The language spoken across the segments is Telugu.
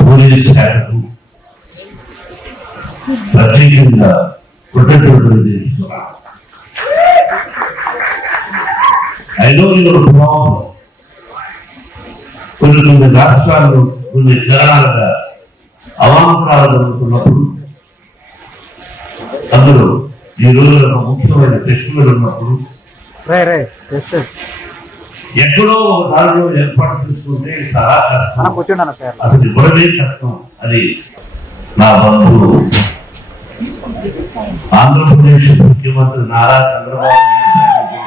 పూజించారు. ప్రత్యేకంగా కృతజ్ఞతలు తెలుస్తున్నాను ఐదో యువర్ ప్రాబ్లం కొన్ని కొన్ని రాష్ట్రాలు కొన్ని జనాలుగా అవాంతరాలు జరుగుతున్నప్పుడు అందులో ఈ రోజు ముఖ్యమైన ఫెస్టివల్ ఉన్నప్పుడు ఎక్కడో ఒక దారిలో ఏర్పాటు చేసుకుంటే చాలా కష్టం. అసలు ఇవ్వడమే కష్టం. అది నా బంధువు ఆంధ్రప్రదేశ్ ముఖ్యమంత్రి నారా చంద్రబాబు నాయుడు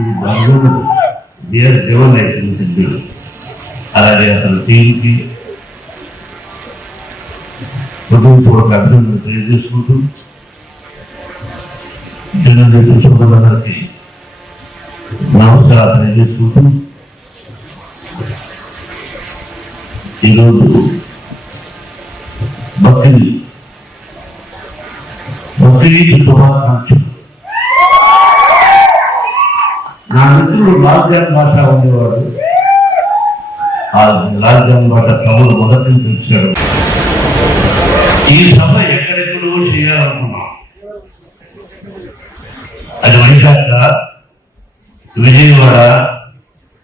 ఇది బంధువులు వీర అలాగే అతని టీంకి హృదయపూర్వక అభినందనలు తెలియజేసుకుంటూ తెలుగుదేశం సోదరులందరికీ నమస్కారం తెలియజేసుకుంటూ ఈరోజు బక్రీ బక్రీద్ శుభాకాంక్షలు. నా మిత్రుడు లాల్జాన్ భాష ఉండేవాడు. ఆ లాల్జాన్ భాష కవులు మొదటి పిలిచాడు ఈ సభ ఎక్కడెక్కడో చేయాలనుకున్నాం? అది వైశాఖ విజయవాడ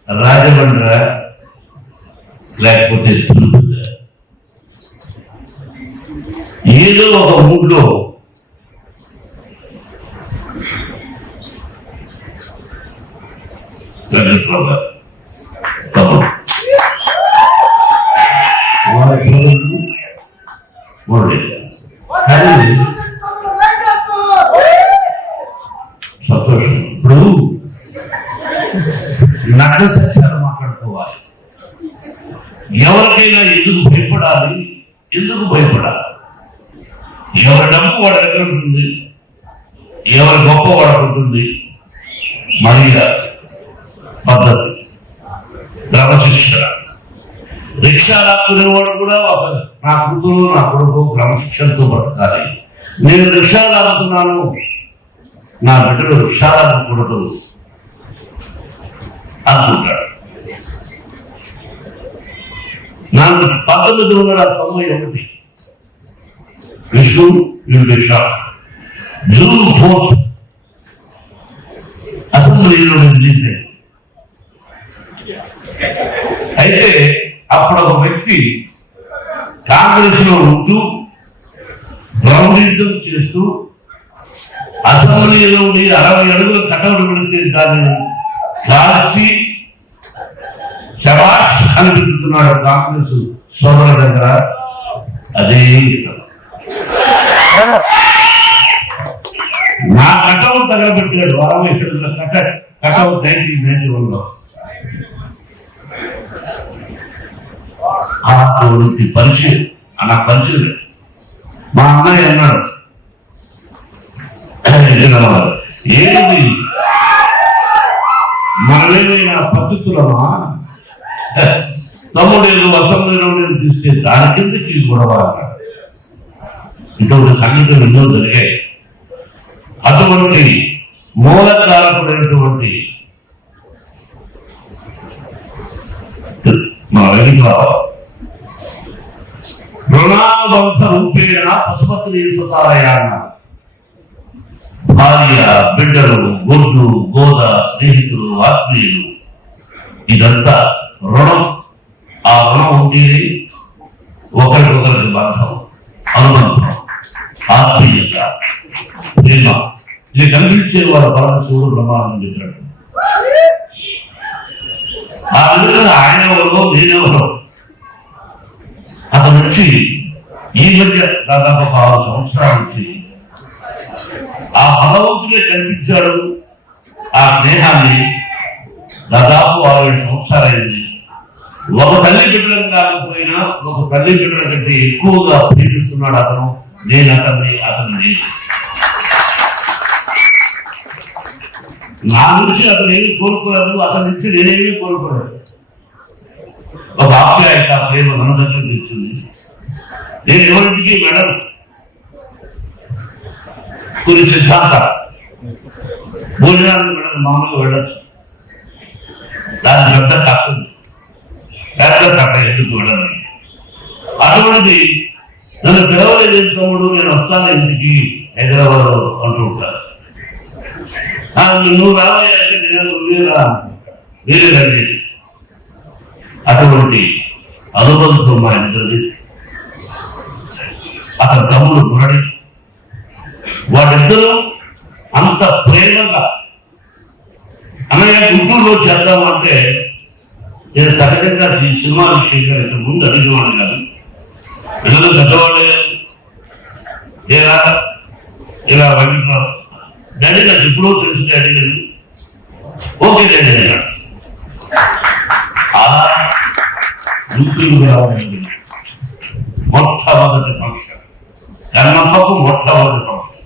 రాజమండ్రి లేకపోతే తిరుపతి ఏదో ఒక ఊళ్ళో వెంకట్రావు గారు తమ్ముడు. వారి సోదరుడు మురళి గారు. కానీ సంతోషం ఇప్పుడు నగ్న సత్యాలు మాట్లాడుకోవాలి ఎవరికైనా ఎందుకు భయపడాలి ఎందుకు భయపడాలి గొప్పవాడు డబ్బు దగ్గర ఉంటుంది? ఎవరి గొప్పవాడు ఉంటుంది? మర్యాద పద్ధతి క్రమశిక్షణ. రిక్షా లాక్కునేవాడు కూడా నా కూతురు నా కొడుకు క్రమశిక్షణతో బతకాలి నేను రిక్షా లాగుతున్నాను నా బిడ్డలు రిక్షా లాగకూడదు అనుకుంటాడు. నాకు పంతొమ్మిది వందల తొంభై ఒకటి విష్ణు విశ్వ జూన్ ఫోర్త్ అసెంబ్లీలో రిలీజ్ అయితే అప్పుడు ఒక వ్యక్తి కాంగ్రెస్లో ఉంటూ బ్రౌనిజం చేస్తూ అసెంబ్లీలో ఉండి అరవై అడుగుల కట్టలు పెడితే దాన్ని కాల్చి శబాష్ అనిపిస్తున్నాడు కాంగ్రెస్ సోదరుల దగ్గర అదే నా కటౌట్ తగలబెట్టాడు వారమేశ్వరుల కట్ట కటౌట్ నైన్టీన్ నైన్టీ వన్లో అటువంటి పరిచయం నా పరిచయం మా అన్నయ్య అన్నాడు. ఏంటి మనమేమైనా పద్ధతులమా? తమ్ముడేలు అసెంబ్లీలో తీస్తే దాని కిందకి గొడవ ఇటువంటి సంఘటనలు ఎన్నో జరిగాయి. అటువంటి మూలకారకుడైనటువంటి మన వెంకటరావు రుణావంశ రూపేణ పశుపతి భార్య బిడ్డలు గొడ్డు గోద స్నేహితులు ఆత్మీయులు ఇదంతా రుణం. ఆ రుణం ఉండేది ఒకరికొకరికి బంధం. ఇది కనిపించే వారు పరమశివుడు బ్రహ్మాండం చెప్పాడు. ఆ విధంగా ఆయన ఎవరో నేనెవరో అతను వచ్చి ఈ మధ్య దాదాపు ఆరు సంవత్సరాల నుంచి ఆ భగవంతుడే కనిపించాడు. ఆ స్నేహాన్ని దాదాపు ఆరు ఏడు సంవత్సరాలైంది. ఒక తల్లి బిడ్డలకు కాకపోయినా ఒక తల్లి బిడ్డల కంటే ఎక్కువగా ప్రేమిస్తున్నాడు అతను. నేను అతన్ని అతను నేను. నా నుంచి అతను ఏమి కోరుకోలేదు అతని నుంచి నేనేమి కోరుకోలేదు. ఒక ఆప్యాయత ప్రేమ మన దగ్గర తెచ్చింది. నేను ఎవరింటికి వెళ్ళను. కొన్ని సిద్ధాంతాలు భోజనానికి వెళ్ళదు మామూలుగా వెళ్ళచ్చు. దాని పెద్ద కష్టం పెద్ద కట్ట ఎందుకు వెళ్ళాలి అటువంటిది నన్ను పిలవలేదు తమ్ముడు నేను వస్తాను ఇంటికి హైదరాబాద్ అంటూ ఉంటారు నువ్వు రావాలి నేను వేరా వేరే అటువంటి అనుబంధం మా ఇద్దరిది అతని తమ్ముడు మురళి వాళ్ళిద్దరూ అంత ప్రేమగా అన్నయ్య గుంటూరులో చేద్దాం అంటే నేను సహజంగా ఈ సినిమా విషయంగా ఇంతకు ముందు అడిగేవాడు కాదు. పిల్లలు పెద్దవాళ్ళే. ఇలా ఇలా వండిన డాడీ నాకు ఎప్పుడో తెలుసు డాడీ నేను ఓకే డాడీ అన్నాడు అలా గుంటూరు రావాలండి మొట్టమొదటి ఫంక్షన్. కర్మకు మొట్టమొదటి ఫంక్షన్.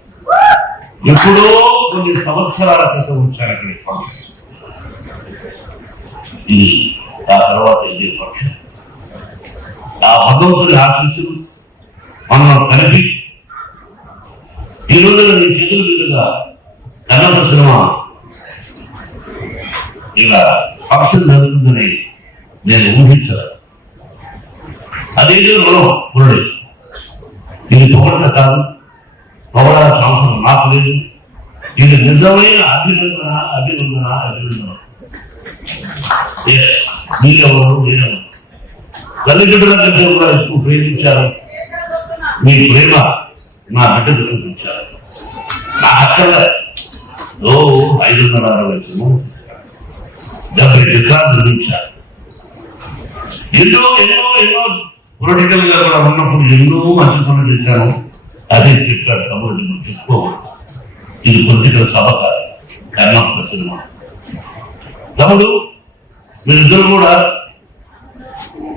ఎప్పుడో కొన్ని సంవత్సరాల క్రితం వచ్చారు అక్కడికి ఫంక్షన్. ఇది ఆ తర్వాత ఇదే ఫంక్షన్. ఆ భగవంతుని ఆశీస్సులు మనం కలిపి ఈ రోజున నీ చేతుల మీదుగా కన్నడ సినిమా. ఇలా ఫంక్షన్ జరుగుతుందని నేను ఊహించాను అదేదో రుణం మురళి ఇది పొగడత కాదు. పొగడాల్సిన సంవత్సరం నాకు లేదు. ఇది నిజమైన అభినందన అభినందన అభినందన. Yes, మీరెవరు నేనెవరు తల్లిదండ్రుల కంటే కూడా ఎక్కువ ప్రేమించారు. మీ ప్రేమ నా బిడ్డకు చూపించారు. నా అక్కల ఓ ఐదు వందల అరవై సినిమాలు డెబ్బై చిత్రాలు నిర్మించారు ఎన్నో ఎన్నో ఎన్నో పొలిటికల్గా కూడా ఉన్నప్పుడు ఎన్నో మంచి పనులు చేశాను. అదే చెప్పాడు తమ్ముడు నువ్వు ఇది పొలిటికల్ సభ కాదు కర్ణాటక సినిమా తమ్ముడు మీరిద్దరు కూడా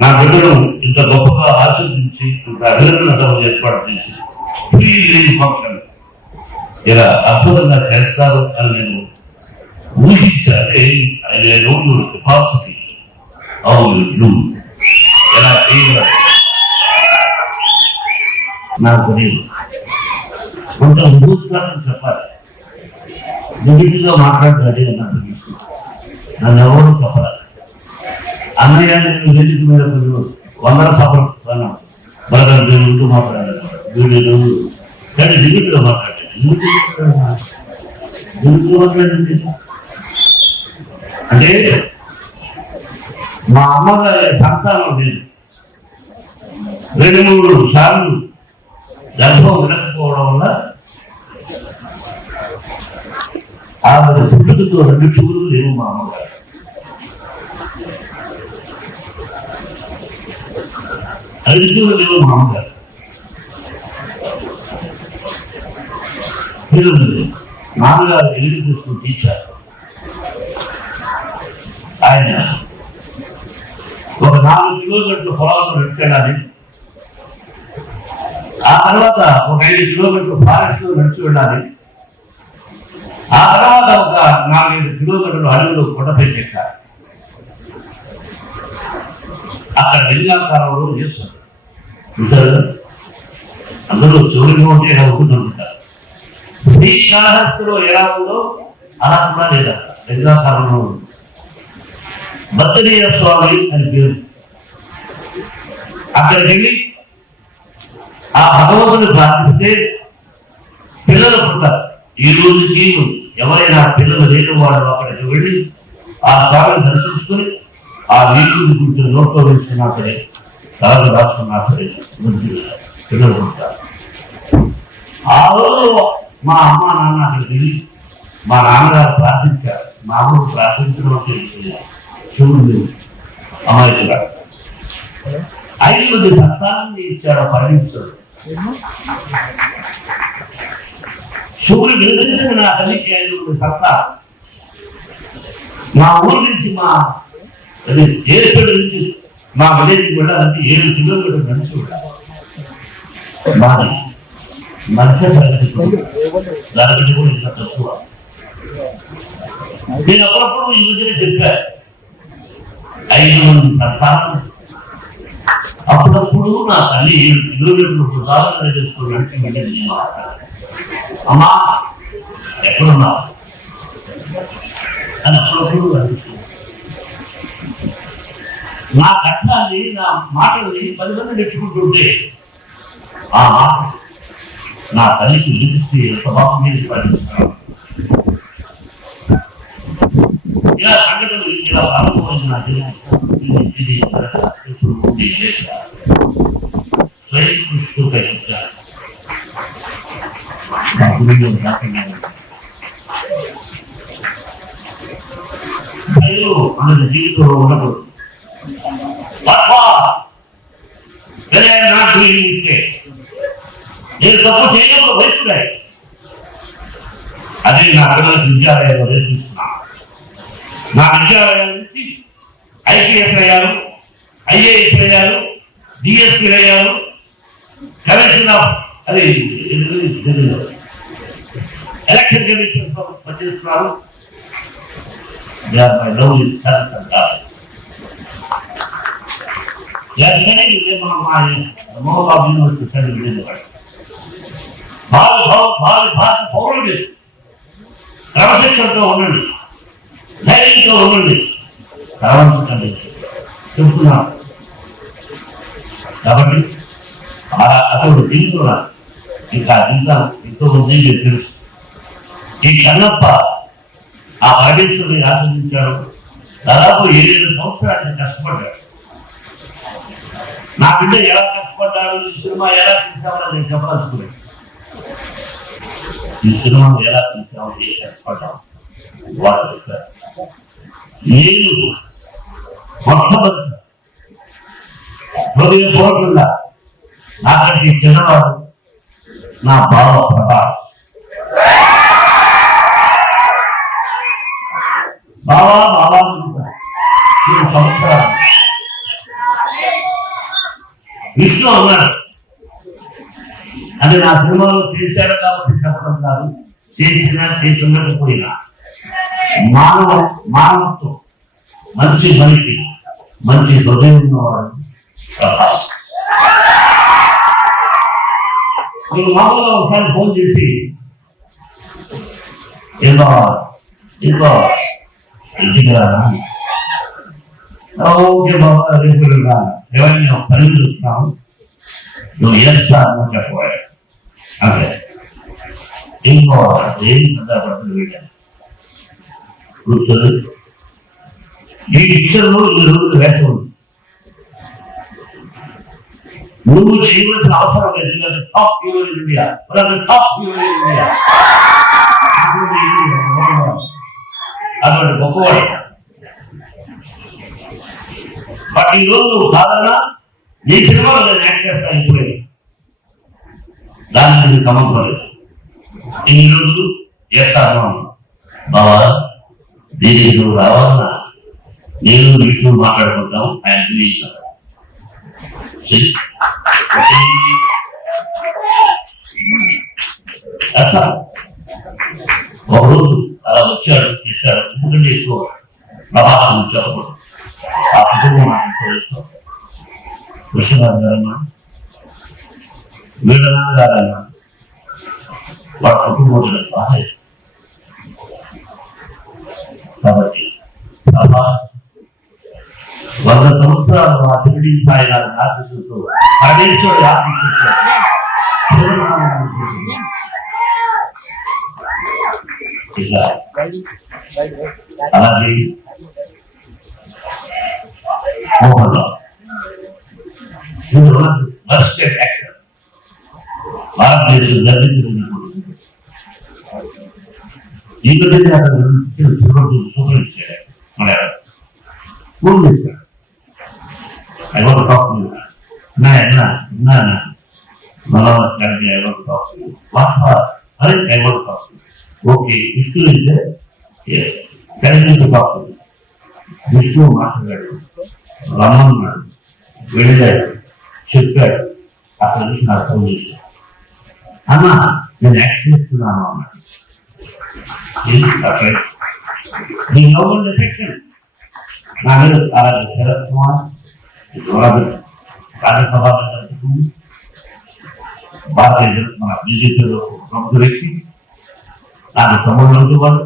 నా బిడ్డను ఇంత గొప్పగా ఆశీర్వదించి ఇంత అభినందన సభ ఏర్పాటు చేసి ప్రీ ఫంక్షన్ ఇలా అద్భుతంగా చేస్తారు అని నేను ఊహించాలి ఆయన రోజు కెపాసిటీ అవును ఎలా చేయగలరు నాకు తెలియదు. కొంత ఊరుతానని చెప్పాలి. నిజంగా మాట్లాడతాడు నాకు తెలుసు. నన్ను ఎవరు చెప్పాలి? అన్నయ్య నేను వెళ్ళి మీద కొంచెం వందల సభలు బలగం దేవుడు మాట్లాడాలి వీడియో కానీ లిమిట్లో మాట్లాడాలి అంటే మా అమ్మగారి సంతానం లేదు రెండు మూడు సార్లు గర్భం వినకపోవడం వల్ల ఆవిడ పుట్టుకతో రెండు చూలు లేవు మా అమ్మగారు రెండు చూలు లేవు మా అమ్మగారు పిల్లలు నాన్నగారు ఎల్లి తీసుకుని టీచర్. ఆయన ఒక నాలుగు కిలోమీటర్ల పొలాలను నడిచేయాలని ఆ తర్వాత ఒక ఐదు కిలోమీటర్లు ఫారెస్ట్ నడిచి వెళ్ళాలి. ఆ తర్వాత ఒక నాలుగైదు కిలోమీటర్లు అడవులు కొండపై ఎక్కాలి. అక్కడ లింగాకారంలో చేస్తారు అందరూ చివరిగా ఉంటే ఎలా ఉంటుందంటారు శ్రీకాళహస్తిలో ఎలా ఉందో అలా కూడా లేదా? లింగాకారంలో ఉంది. భద్రనీయ స్వామి అని పేరు. అక్కడికి వెళ్ళి ఆ భగవంతుని ప్రార్థిస్తే పిల్లలు పుట్టారు ఈ రోజుకి ఎవరైనా పిల్లలు లేని వాళ్ళు అక్కడికి వెళ్ళి ఆ స్వామిని దర్శించుకుని ఆ వీకుని గురించి నోట్లో వేసుకున్నా సరే తలకు రాసుకున్నా సరే పిల్లలు పుట్టారు ఆ రోజు మా అమ్మ నాన్న అక్కడ తిరిగి మా నాన్నగారు ప్రార్థించారు. మా అమ్మ ప్రార్థించడం అంటే శివుడు అమాయకుడు. ఐదు మంది సంతానాన్ని ఇచ్చాడు ఆ పరమేశ్వరుడు. శివుడు నిర్దేశించిన నా తల్లికి ఐదు మంది సత్తా మా ఊరు నుంచి మా అది ఏడుపేట నుంచి మా విలేజ్కి వెళ్ళాలంటే ఏడు కిలోమీటర్లు నడిచి వెళ్ళాలి మాది మధ్య తరగతి కూడా ఇంకా తక్కువ. నేను అప్పుడప్పుడు ఈ మధ్యనే చెప్పాను ఐదు మంది సంతానం అప్పుడప్పుడు నా తల్లి కిలోమీటర్లు ప్రసాదం చేసుకుని నడిచి వెళ్ళింది నేను అమ్మా. ఎక్కడున్నావు? అని అప్పుడప్పుడు అడుగుతుంది నా కష్టాన్ని నా మాటల్ని పది మంది తెచ్చుకుంటుంటే ఆ మాట నా తల్లికి వినిపిస్తే ఎంత బాగుంది పడిస్తాను ఇలా సంఘటనలు ఇలా ఇది ఇప్పుడు కలిగించారు నా మన జీవితంలో ఉన్నప్పుడు తప్ప వేరే నాకు ఇస్తే నేను తప్పు చేయకుండా వహిస్తున్నాయి నాలుగో విద్యాలయం వరకు చూస్తున్నాను నా విద్యాలయం నుంచి ఐపీఎస్ అయ్యారు ఐఏఎస్ అయ్యారు డిఎస్పీ అయ్యారు కమిషన్ ఆఫ్ అది ఎలక్షన్ కమిషన్ పనిచేస్తున్నారు యూనివర్సిటీ భావి భావి భారత పౌరులు క్రమశిక్షణతో ఉండండి. ధైర్యంతో ఉండండి. ప్రవర్తించండి చెప్తున్నా కాబట్టి అతడు తింటున్నా ఇంకా ఇంకా ఎంతో ఉంది మీకు తెలుసు. ఈ కన్నప్ప ఆ పరమేశ్వరుని ఆశ్రయించాడు. దాదాపు ఏడేడు సంవత్సరాలు కష్టపడ్డాడు. నా బిడ్డ ఎలా కష్టపడ్డాడు? ఈ సినిమా ఎలా తీసామని నేను చెప్పదలుచుకున్నాను. ఈ సినిమా ఎలా తీసాము ఏ వాళ్ళు చెప్పారు నేను మొట్టమొదటి హృదయపూర్వకంగా నాకంటే చిన్నవాడు నా బావ ప్రభాస్ బావా బావా సంవత్సరాలు విష్ణు అన్నాడు అది నా సినిమాలో చేశాడు కాబట్టి చెప్పడం కాదు. చేసినా చేసినకపోయినా మానవ మానవత్వం మంచి మనిషి మంచి హృదయం ఉన్నవాడు ప్రభాస్. నేను మామూలుగా ఒకసారి ఫోన్ చేసి ఏదో ఏదో ఇంటికి రానా ఓకే బాబా రేపు రా ఎవరైనా పని చూస్తున్నావు నువ్వు ఏం సార్ అని చెప్పబోయా అదే. ఇంకో ఏం పెద్ద పడుతుంది వీళ్ళని కూర్చొని ఈ పిక్చర్లో ఈ రోజు వేసం ఉంది నువ్వు చేయవలసిన అవసరం లేదు. ఎందుకంటే top hero in India top hero in India అటువంటి గొప్పవాడు. బట్ ఈ రోజు నువ్వు కాదన్నా నీ సినిమాలో నేను యాక్ట్ చేస్తాను ఇప్పుడే దాన్ని మీరు సమర్పలేదు ఈరోజు రోజు చేస్తాను బావా దీనికి నువ్వు రావాలన్నా నేను విష్ణు మాట్లాడుకుంటాం ఆయన అసలు ఒకరోజు అలా వచ్చాడు చేశాడు. ఎందుకంటే ఎక్కువ ప్రభాసం వచ్చాడు ఆ కుటుంబం నాకు తెలుసు కృష్ణగారు గారన్నా వీళ్ళనా గారన్నా వాళ్ళ కుటుంబం నాకు బాగా ఇష్టం. కాబట్టి ప్రభాస్ వంద సంవత్సరాలు మా తిరిగి సాయి గారి ఆశిస్తూ పరమేశ్వరుడు ఆశిస్తూ చిరునామా ఇలా అలాగే మోహన్ రావు బెస్ట్ యాక్టర్ భారతదేశం గర్వించినప్పుడు ఈ విధంగా సూపర్ ఇచ్చాడు మన ఫోన్ చేశాడు ఐ వాంట్ టాక్ టు నా ఎన్న నా మన కలిగి I want talk to what అరే I want talk okay Vishnu అయితే కలిగి టాక్ టు విష్ణు మాట్లాడాడు రమ్మన్నాడు వెళ్ళాడు చెప్పాడు అక్కడ నుంచి నాకు ఫోన్ చేశాడు అన్న నేను యాక్ట్ చేస్తున్నాను అన్నాడు ఏంటి అక్కడ నీ నవ్వుల సెక్షన్ నా మీద చాలా శరత్ కుమార్ గౌరవ రాజ్యసభ జరుపుకుంది భారతీయ జన- మన బీజేపీలో ఒక ప్రముఖ వ్యక్తి నాకు తమ్ముడు వాడు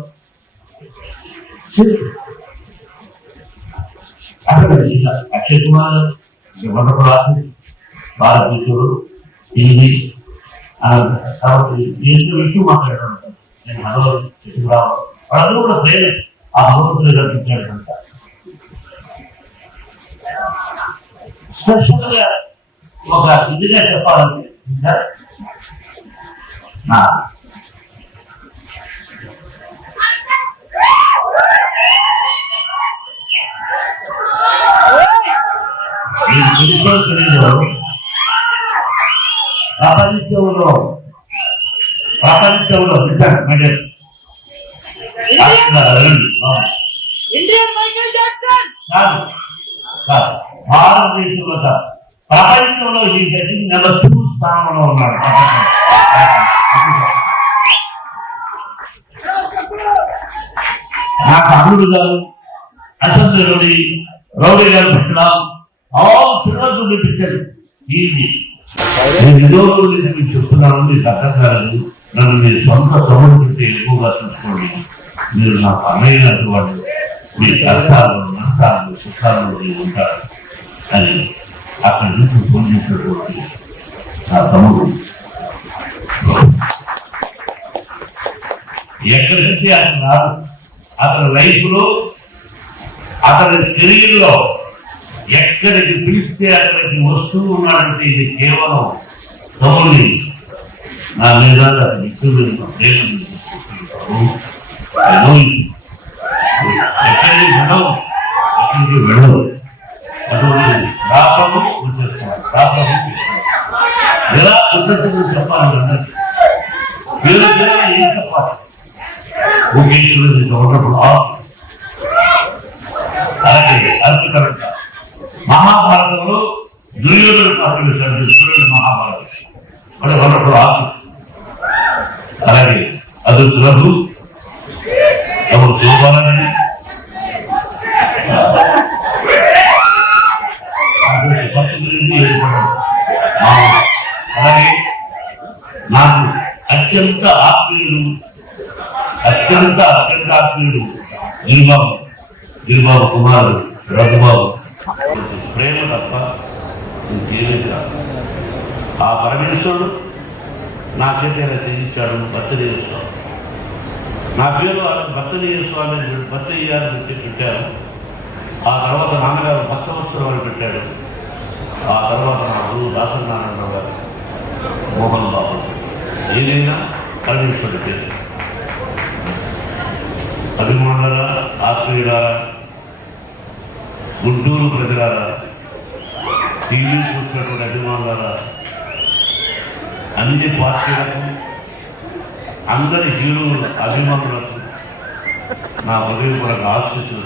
అక్కడ ఇలా అక్షయ్ కుమార్ వండర్ఫుల్ ఆర్టిస్ట్ భారతదేశుడు హిందీ ఆ, కాబట్టి ఎంతో విషయం మాట్లాడడం నేను హలో చెప్పుకురావు వాళ్ళందరూ కూడా ప్రేమ. ఆ భగవంతుని కల్పించాడు కనుక స్పెషల్గా ఒక ఇదిగా చెప్పాలంటే నా ప్రపంచంలో ప్రపంచంలో భారతదేశంలో ప్రపంచంలో ఈ గది నెంబర్ టూ స్థానంలో ఉన్నాడు. నాకు అల్లుడు గారు అసెంబ్లీ రౌడీ రౌడీ గారు పెట్టడం ఆల్ సినిమాలు పిక్చర్స్ ఈజీ నేను ఏదో రోజు మీకు చెప్తున్నాను మీకు అర్థం కాలేదు నన్ను మీ సొంత తమ్ముడు కంటే ఎక్కువగా చూసుకోండి. మీరు నాకు అన్నయ్యనట్టు వాళ్ళు మీ కష్టాలు నష్టాలు సుఖాలు ఉంటారు. అని అక్కడి నుంచి ఫోన్ చేసినటువంటి నా తమ్ముడు. ఎక్కడి నుంచి అతను రాదు? అతని లైఫ్లో అతని కెరీర్లో ఎక్కడికి పిలిస్తే అక్కడికి వస్తూ ఉన్నాడంటే ఇది కేవలం తమ్ముడిని నా మీద మిత్రుడు ఎక్కడికి వెళ్ళవు? ఎక్కడికి వెళ్ళవు? అటువంటి రాపము వచ్చేస్తాడు రాపము ఎలా కృతజ్ఞతలు చెప్పాలి ఏం చెప్పాలి? ముఖేశ్వరుడు ఉన్నప్పుడు అలాగే అద్భుతమైన మహాభారతంలో దుర్యోధన పాత్ర వేశాడు చూడండి మహాభారతం. మరి వండర్ఫుల్ ఆకు అలాగే అదృష్టులకు ఎవరు చూపాలని అలాగే నాకు అత్యంత ఆత్మీయుడు అత్యంత అత్యంత ఆత్మీయుడు గిరిబాబు. గిరిబాబు కుమారుడు రఘుబాబు. ప్రేమ తప్ప ఇంకేమీ కాదు. ఆ పరమేశ్వరుడు నా చేతిలో తెగించాడు చేయించాడు భర్తదేవ నా పేరు భర్తదేవ స్వామి అని ఇయ్యాలని చెప్పి పెట్టి పెట్టారు ఆ తర్వాత నాన్నగారు భక్త అని పెట్టాడు. ఆ తర్వాత నా గురువు దాసనారాయణరావు గారు మోహన్ బాబు. ఏదైనా పరమేశ్వరుడి పేరు. అభిమానులరా ఆత్మీయులారా గుంటూరు ప్రజలారా టీవీ చూసినటువంటి అభిమానులారా అన్ని పార్టీలకు అందరి హీరోల అభిమానులకు నా హృదయపూర్వక ఆశీస్సులు